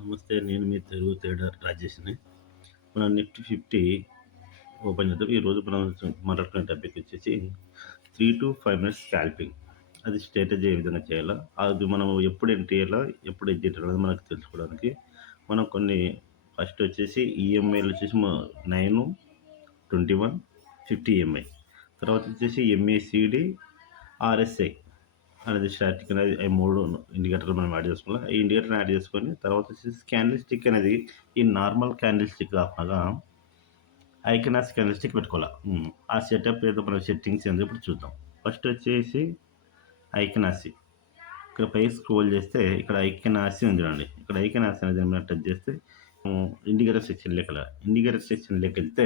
నమస్తే. నేను మీ తెలుగు ట్రేడర్ రాజేష్‌ని. మనం నిఫ్టీ 50 ఓపెన్ చేద్దాం. ఈరోజు మనం మాట్లాడుకునే టాపిక్ వచ్చేసి 3-5 మినిట్స్ స్కాల్పింగ్. అది స్ట్రాటజీ ఏ విధంగా చేయాలా? అది మనం ఎప్పుడు ఎంట్రీ చేయాలా? ఎప్పుడు ఎగ్జిట్ అవ్వాలో మనకు తెలుసుకోవడానికి మనం కొన్ని ఫస్ట్ వచ్చేసి ఈఎంఐలు వచ్చేసి 9, 21, 50 ఈఎంఐ. తర్వాత వచ్చేసి ఎంఏసిడి, ఆర్ఎస్ఐ అనేది స్టాటిక్ అనేది ఈ 3 ఇండికేటర్లు మనం యాడ్ చేసుకోవాలి. ఈ ఇండికేటర్‌ని యాడ్ చేసుకొని తర్వాత వచ్చేసి క్యాండిల్ స్టిక్ అనేది ఈ నార్మల్ క్యాండిల్ స్టిక్ కాకుండా ఐకనాస్ క్యాండిల్ స్టిక్ పెట్టుకోవాలి. ఆ సెటప్ ఏదో మన సెట్టింగ్స్ ఏందో ఇప్పుడు చూద్దాం. ఫస్ట్ వచ్చేసి ఐకనాసి. ఇక్కడ పైకి స్క్రోల్ చేస్తే ఇక్కడ ఐకనాసి ఉంది చూడండి. ఇక్కడ ఐకనాసి అనేది ఏమైనా టచ్ చేస్తే ఇండికేటర్ సెక్షన్‌లోకి వెళ్తే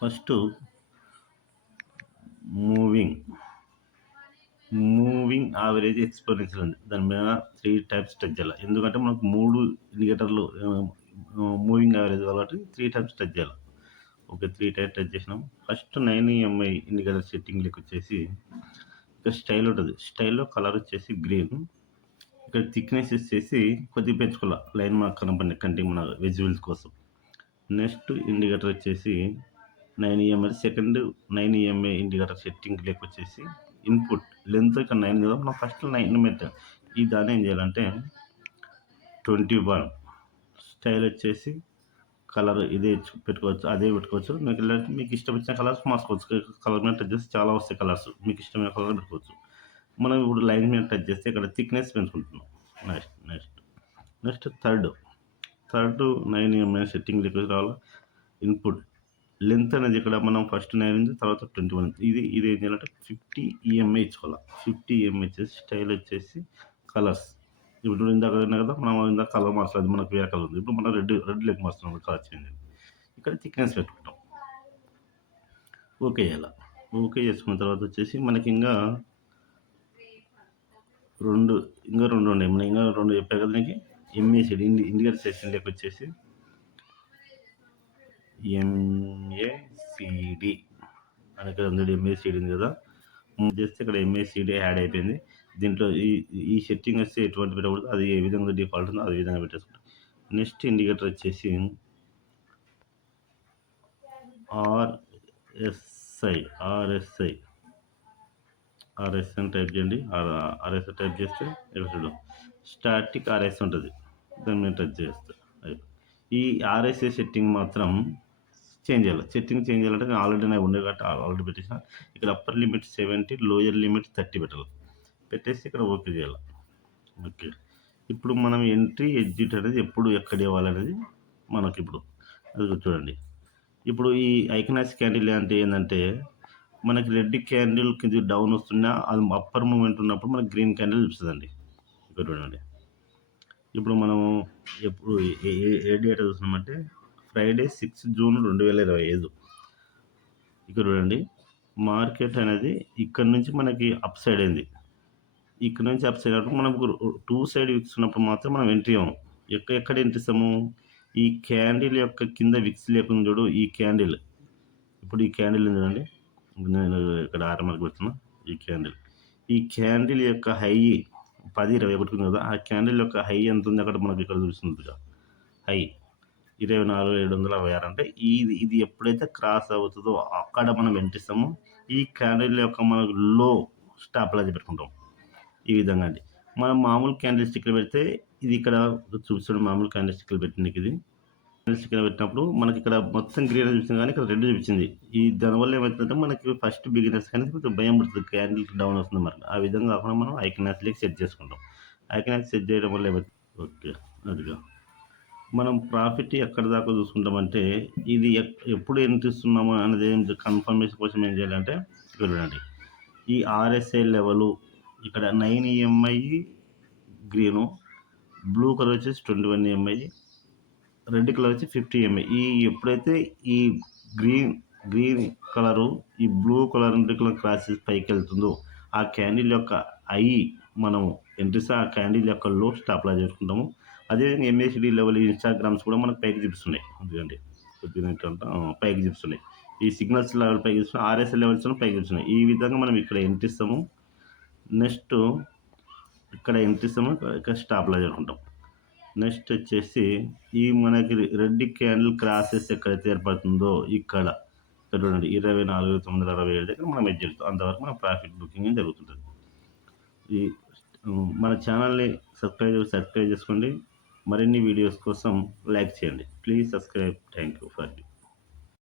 ఫస్ట్ మూవింగ్ యావరేజ్ ఎక్స్‌పోనెన్షియల్ ఉంది. దాని మీద 3 టైమ్స్ టచ్ చేయాలి. ఎందుకంటే మనకు 3 ఇండికేటర్లు మూవింగ్ యావరేజ్ కాబట్టి 3 టైమ్స్ టచ్ చేయాలి. ఓకే. 3 టైమ్స్ టచ్ చేసినాం. ఫస్ట్ 9 ఈఎంఐ ఇండికేటర్ సెట్టింగ్‌లోకి వచ్చేసి ఇక్కడ స్టైల్ ఉంటుంది. స్టైల్‌లో కలర్ వచ్చేసి గ్రీన్. ఇక్కడ థిక్‌నెస్ వచ్చేసి కొద్దిగా పెంచుకోవాలి. లైన్ మార్క్ కనపడిన కంటికి మన విజువల్స్ కోసం. నెక్స్ట్ ఇండికేటర్ వచ్చేసి 9 ఈఎంఐ సెకండ్ 9 ఈఎంఐ ఇండికేటర్ సెట్టింగ్‌లోకి వచ్చేసి ఇన్పుట్ లెంత్ ఇక్కడ 9 కదా, మనం ఫస్ట్ 9 పెట్టాం. ఈ దాన్ని ఏం చేయాలంటే 21 స్టైల్ వచ్చేసి కలర్ ఇదే పెట్టుకోవచ్చు, అదే పెట్టుకోవచ్చు. మీకు ఇష్టం వచ్చిన కలర్స్ మార్చుకోవచ్చు. కలర్ మీద టచ్ చేస్తే చాలా వస్తాయి కలర్స్. మీకు ఇష్టమైన కలర్ పెట్టుకోవచ్చు. మనం ఇప్పుడు లైన్ మీద టచ్ చేస్తే ఇక్కడ థిక్నెస్ పెంచుకుంటున్నాం. Next third 9 EMI setting request రావాలి. ఇన్పుట్ లెంత్ అనేది ఇక్కడ మనం ఫస్ట్ 9 ఉంది, తర్వాత 21. ఇది ఏం చేయాలంటే 50 ఈఎంఐ ఇచ్చుకోవాలి. 50 ఈఎంఐ ఇచ్చేసి స్టైల్ వచ్చేసి కలర్స్. ఇప్పుడు ఇందాక కదా మనం ఇందాక కలర్ మార్చలేదు, మనకు వేరే కలర్ ఉంది. ఇప్పుడు మనం రెడ్ లెక్ మార్చుతున్నాం, కలర్ చేంజ్. ఇక్కడ థిక్నెస్ పెట్టుకుంటాం. ఓకే చేయాలి. ఓకే చేసుకున్న తర్వాత వచ్చేసి మనకి ఇంకా రెండు ఉన్నాయి. మనం ఇంకా 2 చెప్పాయి కదా నీకు. ఎంఏసిడి ఇండికేటర్ సెక్షన్లోకి వచ్చేసి ఎంఏసిడి అని ఇక్కడ ఉంది. ఎంఏసిడి ఉంది కదా, చేస్తే ఇక్కడ ఎంఏసిడి యాడ్ అయిపోయింది. దీంట్లో ఈ సెట్టింగ్ వస్తే ఎటువంటి పెట్టకూడదు, అది ఏ విధంగా డిఫాల్ట్ ఉందో అదే విధంగా పెట్టేసుకుంటాం. నెక్స్ట్ ఇండికేటర్ వచ్చేసి ఆర్ఎస్ఐ అని టైప్ చేయండి. ఆర్ఎస్ఐ టైప్ చేస్తే ఇక్కడ చూడు స్టాటిక్ ఆర్ఎస్ ఉంటుంది. దాని మీద టచ్ చేస్తే ఈ ఆర్ఎస్ఐ సెట్టింగ్ మాత్రం చేంజ్ చేయాలంటే నేను ఆల్రెడీ నాకు ఉండే కాబట్టి ఆల్రెడీ పెట్టేసిన. ఇక్కడ అప్పర్ లిమిట్ 70, లోయర్ లిమిట్ 30 పెట్టాలి. పెట్టేసి ఇక్కడ ఓకే చేయాలి. ఓకే. ఇప్పుడు మనం ఎంట్రీ ఎగ్జిట్ అనేది ఎప్పుడు ఎక్కడ ఇవ్వాలనేది మనకి ఇప్పుడు అది చూడండి. ఇప్పుడు ఈ ఐకనాస్ క్యాండిల్ అంటే ఏంటంటే మనకి రెడ్ క్యాండిల్ కింద డౌన్ వస్తున్నా అది అప్పర్ మూమెంట్ ఉన్నప్పుడు మనకి గ్రీన్ క్యాండిల్ చూస్తుందండి. ఇక్కడ చూడండి. ఇప్పుడు మనం ఎప్పుడు ఏ డేటా చూస్తున్నామంటే ఫ్రైడే 6 జూన్ 2025. ఇక్కడ చూడండి మార్కెట్ అనేది ఇక్కడ నుంచి మనకి అప్ సైడ్ అయింది. ఇక్కడ నుంచి అప్ సైడ్ అప్పుడు మనకు 2 సైడ్ విక్స్ ఉన్నప్పుడు మాత్రం మనం ఎంట్రీ అవ్వము. ఎక్కడ ఎంట్రీ ఇస్తాము? ఈ క్యాండిల్ యొక్క కింద విక్స్ లేకుండా చూడు. ఈ క్యాండిల్ ఇప్పుడు ఈ క్యాండిల్ చూడండి. నేను ఇక్కడ ఆర్ఎంఆర్కి పెడుతున్నా. ఈ క్యాండిల్ యొక్క హై 10-20 కొట్టుకుంది కదా, ఆ క్యాండిల్ యొక్క హై ఎంత ఉంది అక్కడ మనకి ఇక్కడ చూస్తుంది. హై 24,766 అంటే ఇది ఎప్పుడైతే క్రాస్ అవుతుందో అక్కడ మనం ఎంట్రిస్తామో ఈ క్యాండిల్ యొక్క మనకు లో స్టాప్ లాగా పెట్టుకుంటాం. ఈ విధంగా అండి. మనం మామూలు క్యాండిల్ స్టిక్లు పెడితే ఇది ఇక్కడ చూపిస్తాడు. మామూలు క్యాండిల్ స్టిక్లు పెట్టింది ఇది. క్యాండిల్ స్టిక్లు పెట్టినప్పుడు మనకి ఇక్కడ మొత్తం గ్రీన్ చూపించింది, కానీ ఇక్కడ రెడ్ చూపించింది. దానివల్ల ఏమవుతుందంటే మనకి ఫస్ట్ బిగినర్స్ కానీ కొంచెం భయం పడుతుంది, క్యాండిల్ డౌన్ వస్తుంది మరి. ఆ విధంగా కాకుండా మనం ఐకనాస్లోకి సెట్ చేసుకుంటాం. ఐకనాస్ సెట్ చేయడం వల్ల ఏమవుతుంది? ఓకే, అదిగా మనం ప్రాఫిట్ ఎక్కడ దాకా చూసుకుంటామంటే ఇది ఎప్పుడు ఎంట్రీ ఇస్తున్నాము అనేది కన్ఫర్మేషన్ కోసం ఏం చేయాలంటే ఇక్కడ చూడండి. ఈ ఆర్ఎస్ఐ లెవెలు ఇక్కడ 9 ఈఎంఐ గ్రీను, బ్లూ కలర్ వచ్చేసి 21 ఈఎంఐ, రెడ్ కలర్ వచ్చి 50 ఈఎంఐ. ఎప్పుడైతే ఈ గ్రీన్ కలరు ఈ blue colour red colour cross చేసి పైకి వెళ్తుందో ఆ క్యాండిల్ యొక్క ఐ మనము ఎంట్రీస్ ఆ క్యాండిల్ యొక్క లో స్టాప్లా చేసుకుంటాము. అదేవిధంగా ఎంఏసిడి లెవెల్ ఇన్స్టాగ్రామ్స్ కూడా మనకు పైకి చూపిస్తున్నాయి. ఎందుకంటే పైకి చూపిస్తున్నాయి. ఈ సిగ్నల్స్ లెవెల్ పైకి చూస్తున్నాయి, ఆర్ఎస్ఐ లెవెల్స్ పైకి చూపిస్తున్నాయి. ఈ విధంగా మనం ఇక్కడ ఎంట్రీస్తాము. నెక్స్ట్ ఇక్కడ ఎంట్రీస్తాము, ఇక్కడ స్టాప్లా చేసుకుంటాం. నెక్స్ట్ వచ్చేసి ఈ మనకి రెడ్ క్యాండిల్ క్రాసెస్ ఎక్కడైతే ఏర్పడుతుందో ఇక్కడ చూడండి 24,967 దగ్గర మనం ఎడ్జ్ చేస్తాం, అంతవరకు మన ప్రాఫిట్ బుకింగ్ జరుగుతుంటుంది. ఈ మన ఛానల్ని సబ్స్క్రైబ్ చేసుకోండి. మరిన్ని వీడియోస్ కోసం లైక్ చేయండి. Please subscribe. Thank you for